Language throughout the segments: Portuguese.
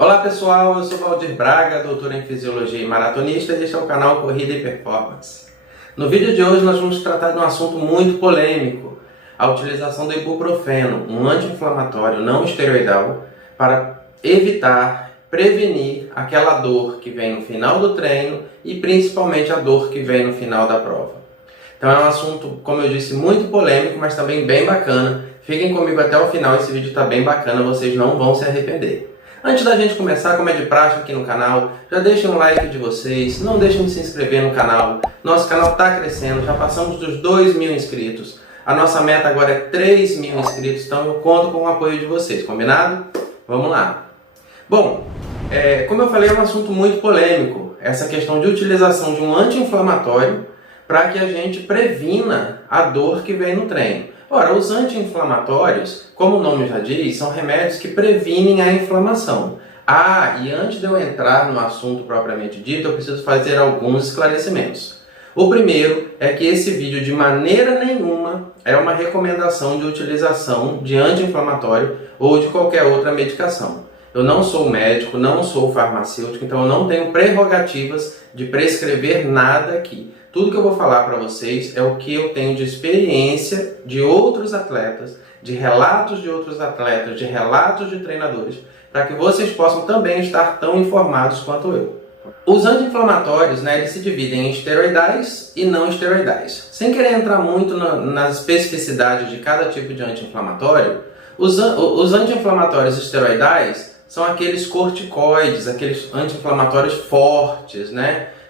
Olá pessoal, eu sou Valdir Braga, doutor em Fisiologia e maratonista, e este é o canal Corrida e Performance. No vídeo de hoje nós vamos tratar de um assunto muito polêmico, a utilização do ibuprofeno, um anti-inflamatório não esteroidal, para evitar, prevenir aquela dor que vem no final do treino e principalmente a dor que vem no final da prova. Então é um assunto, como eu disse, muito polêmico, mas também bem bacana. Fiquem comigo até o final, esse vídeo está bem bacana, vocês não vão se arrepender. Antes da gente começar, como é de praxe aqui no canal, já deixem um like de vocês, não deixem de se inscrever no canal. Nosso canal está crescendo, já passamos dos 2.000 inscritos. A nossa meta agora é 3.000 inscritos, então eu conto com o apoio de vocês, combinado? Vamos lá! Bom, como eu falei, é um assunto muito polêmico, essa questão de utilização de um anti-inflamatório para que a gente previna a dor que vem no treino. Ora, os anti-inflamatórios, como o nome já diz, são remédios que previnem a inflamação. E antes de eu entrar no assunto propriamente dito, eu preciso fazer alguns esclarecimentos. O primeiro é que esse vídeo de maneira nenhuma é uma recomendação de utilização de anti-inflamatório ou de qualquer outra medicação. Eu não sou médico, não sou farmacêutico, então eu não tenho prerrogativas de prescrever nada aqui. Tudo que eu vou falar para vocês é o que eu tenho de experiência de outros atletas, de relatos de outros atletas, de relatos de treinadores, para que vocês possam também estar tão informados quanto eu. Os anti-inflamatórios, eles se dividem em esteroidais e não esteroidais. Sem querer entrar muito nas especificidades de cada tipo de anti-inflamatório, os anti-inflamatórios esteroidais são aqueles corticoides, aqueles anti-inflamatórios fortes,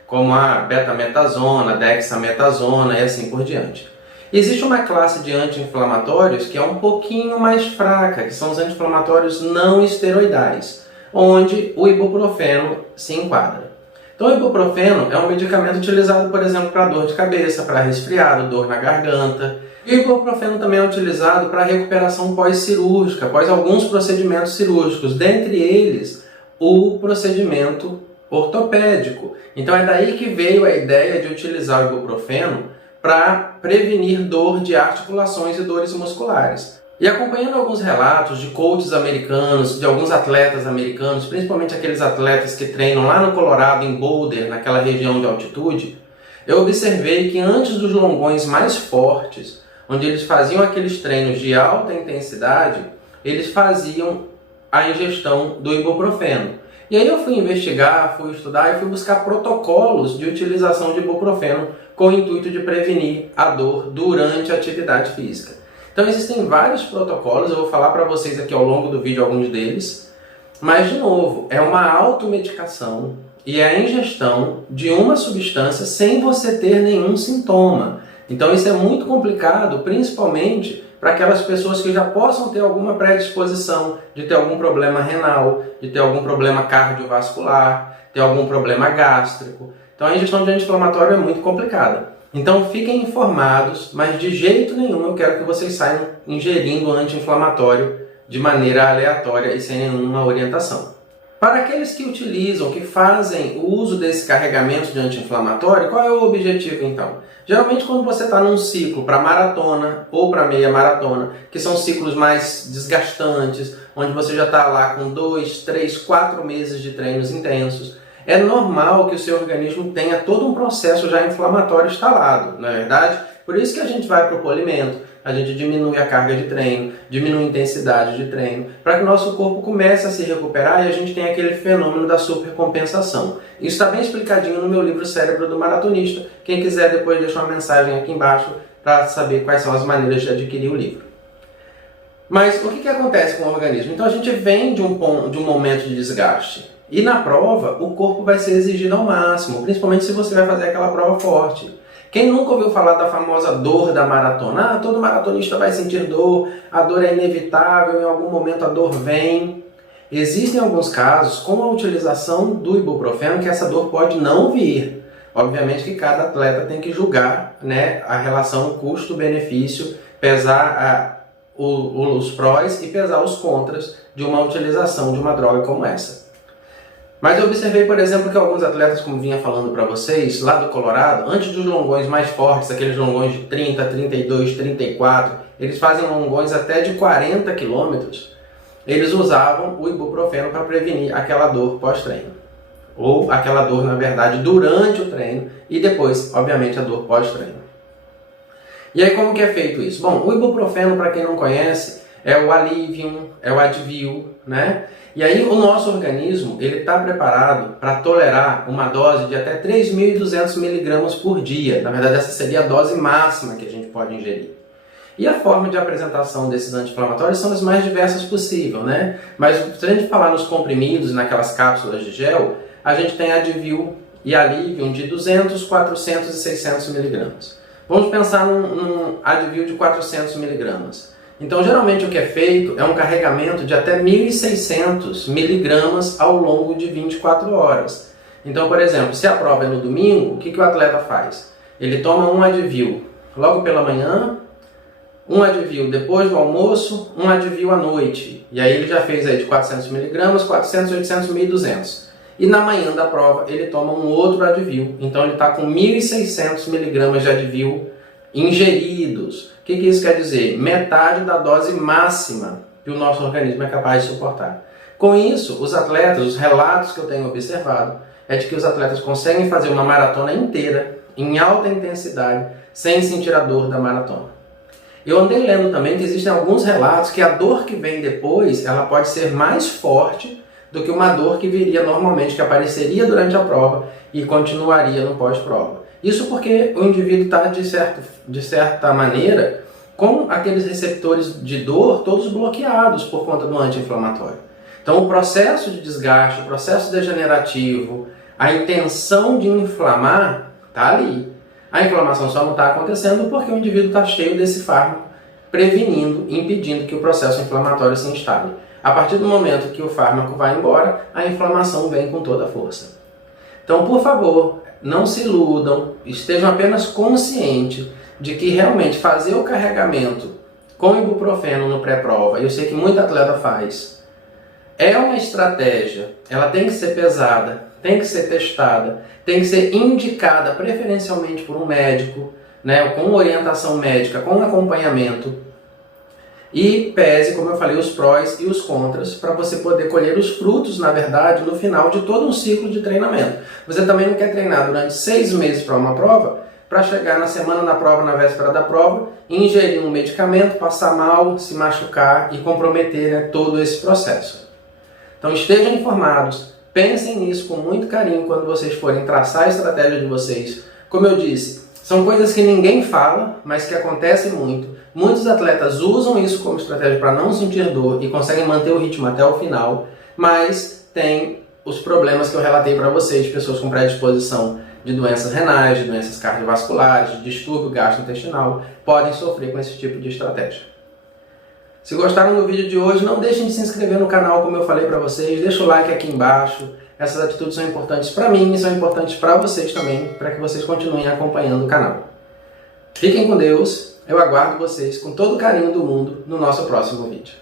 como a betametasona, dexametasona e assim por diante. Existe uma classe de anti-inflamatórios que é um pouquinho mais fraca, que são os anti-inflamatórios não esteroidais, onde o ibuprofeno se enquadra. Então o ibuprofeno é um medicamento utilizado, por exemplo, para dor de cabeça, para resfriado, dor na garganta. E o ibuprofeno também é utilizado para recuperação pós-cirúrgica, após alguns procedimentos cirúrgicos, dentre eles o procedimento ortopédico. Então é daí que veio a ideia de utilizar o ibuprofeno para prevenir dor de articulações e dores musculares. E acompanhando alguns relatos de coaches americanos, de alguns atletas americanos, principalmente aqueles atletas que treinam lá no Colorado, em Boulder, naquela região de altitude, eu observei que antes dos longões mais fortes, onde eles faziam aqueles treinos de alta intensidade, eles faziam a ingestão do ibuprofeno. E aí eu fui investigar, fui estudar e fui buscar protocolos de utilização de ibuprofeno com o intuito de prevenir a dor durante a atividade física. Então existem vários protocolos, eu vou falar para vocês aqui ao longo do vídeo alguns deles, mas de novo, é uma automedicação e é a ingestão de uma substância sem você ter nenhum sintoma. Então isso é muito complicado, principalmente para aquelas pessoas que já possam ter alguma predisposição de ter algum problema renal, de ter algum problema cardiovascular, ter algum problema gástrico. Então a ingestão de anti-inflamatório é muito complicada. Então fiquem informados, mas de jeito nenhum eu quero que vocês saiam ingerindo anti-inflamatório de maneira aleatória e sem nenhuma orientação. Para aqueles que utilizam, que fazem o uso desse carregamento de anti-inflamatório, qual é o objetivo então? Geralmente quando você está num ciclo para maratona ou para meia maratona, que são ciclos mais desgastantes, onde você já está lá com 2, 3, 4 meses de treinos intensos, é normal que o seu organismo tenha todo um processo já inflamatório instalado, não é verdade? Por isso que a gente vai para o polimento, a gente diminui a carga de treino, diminui a intensidade de treino, para que o nosso corpo comece a se recuperar e a gente tenha aquele fenômeno da supercompensação. Isso está bem explicadinho no meu livro Cérebro do Maratonista. Quem quiser depois deixa uma mensagem aqui embaixo para saber quais são as maneiras de adquirir o livro. Mas o que acontece com o organismo? Então a gente vem de um momento de desgaste. E na prova, o corpo vai ser exigido ao máximo, principalmente se você vai fazer aquela prova forte. Quem nunca ouviu falar da famosa dor da maratona? Todo maratonista vai sentir dor, a dor é inevitável, em algum momento a dor vem. Existem alguns casos, com a utilização do ibuprofeno, que essa dor pode não vir. Obviamente que cada atleta tem que julgar, a relação custo-benefício, pesar os prós e pesar os contras de uma utilização de uma droga como essa. Mas eu observei, por exemplo, que alguns atletas, como vinha falando para vocês, lá do Colorado, antes dos longões mais fortes, aqueles longões de 30, 32, 34, eles fazem longões até de 40 quilômetros. eles usavam o ibuprofeno para prevenir aquela dor pós-treino. Ou aquela dor, na verdade, durante o treino e depois, obviamente, a dor pós-treino. E aí como que é feito isso? Bom, o ibuprofeno, para quem não conhece, é o Alivium, é o Advil, né? E aí o nosso organismo, ele está preparado para tolerar uma dose de até 3.200 miligramas por dia. Na verdade, essa seria a dose máxima que a gente pode ingerir. E a forma de apresentação desses anti-inflamatórios são as mais diversas possível, né? Mas se a gente falar nos comprimidos, naquelas cápsulas de gel, a gente tem Advil e Alivium de 200, 400 e 600 miligramas. Vamos pensar num Advil de 400 miligramas. Então, geralmente o que é feito é um carregamento de até 1.600 miligramas ao longo de 24 horas. Então, por exemplo, se a prova é no domingo, o que o atleta faz? Ele toma um Advil logo pela manhã, um Advil depois do almoço, um Advil à noite. E aí ele já fez aí de 400 miligramas, 400, 800, 1.200. E na manhã da prova ele toma um outro Advil. Então ele está com 1.600 miligramas de Advil ingeridos. O que isso quer dizer? Metade da dose máxima que o nosso organismo é capaz de suportar. Com isso, os atletas, os relatos que eu tenho observado, é de que os atletas conseguem fazer uma maratona inteira, em alta intensidade, sem sentir a dor da maratona. Eu andei lendo também que existem alguns relatos que a dor que vem depois, ela pode ser mais forte do que uma dor que viria normalmente, que apareceria durante a prova e continuaria no pós-prova. Isso porque o indivíduo está, de certa maneira, com aqueles receptores de dor todos bloqueados por conta do anti-inflamatório. Então o processo de desgaste, o processo degenerativo, a intenção de inflamar está ali. A inflamação só não está acontecendo porque o indivíduo está cheio desse fármaco, prevenindo, impedindo que o processo inflamatório se instale. A partir do momento que o fármaco vai embora, a inflamação vem com toda a força. Então, por favor, não se iludam, estejam apenas conscientes de que realmente fazer o carregamento com ibuprofeno no pré-prova, eu sei que muita atleta faz, é uma estratégia, ela tem que ser pesada, tem que ser testada, tem que ser indicada preferencialmente por um médico, né, com orientação médica, com acompanhamento, e pese, como eu falei, os prós e os contras para você poder colher os frutos, na verdade, no final de todo um ciclo de treinamento. Você também não quer treinar durante 6 meses para uma prova, para chegar na semana da prova, na véspera da prova, ingerir um medicamento, passar mal, se machucar e comprometer, né, todo esse processo. Então estejam informados, pensem nisso com muito carinho quando vocês forem traçar a estratégia de vocês. Como eu disse, são coisas que ninguém fala, mas que acontecem muito. Muitos atletas usam isso como estratégia para não sentir dor e conseguem manter o ritmo até o final, mas tem os problemas que eu relatei para vocês, de pessoas com predisposição de doenças renais, de doenças cardiovasculares, de distúrbio gastrointestinal, podem sofrer com esse tipo de estratégia. Se gostaram do vídeo de hoje, não deixem de se inscrever no canal, como eu falei para vocês, deixa o like aqui embaixo. Essas atitudes são importantes para mim e são importantes para vocês também, para que vocês continuem acompanhando o canal. Fiquem com Deus, eu aguardo vocês com todo o carinho do mundo no nosso próximo vídeo.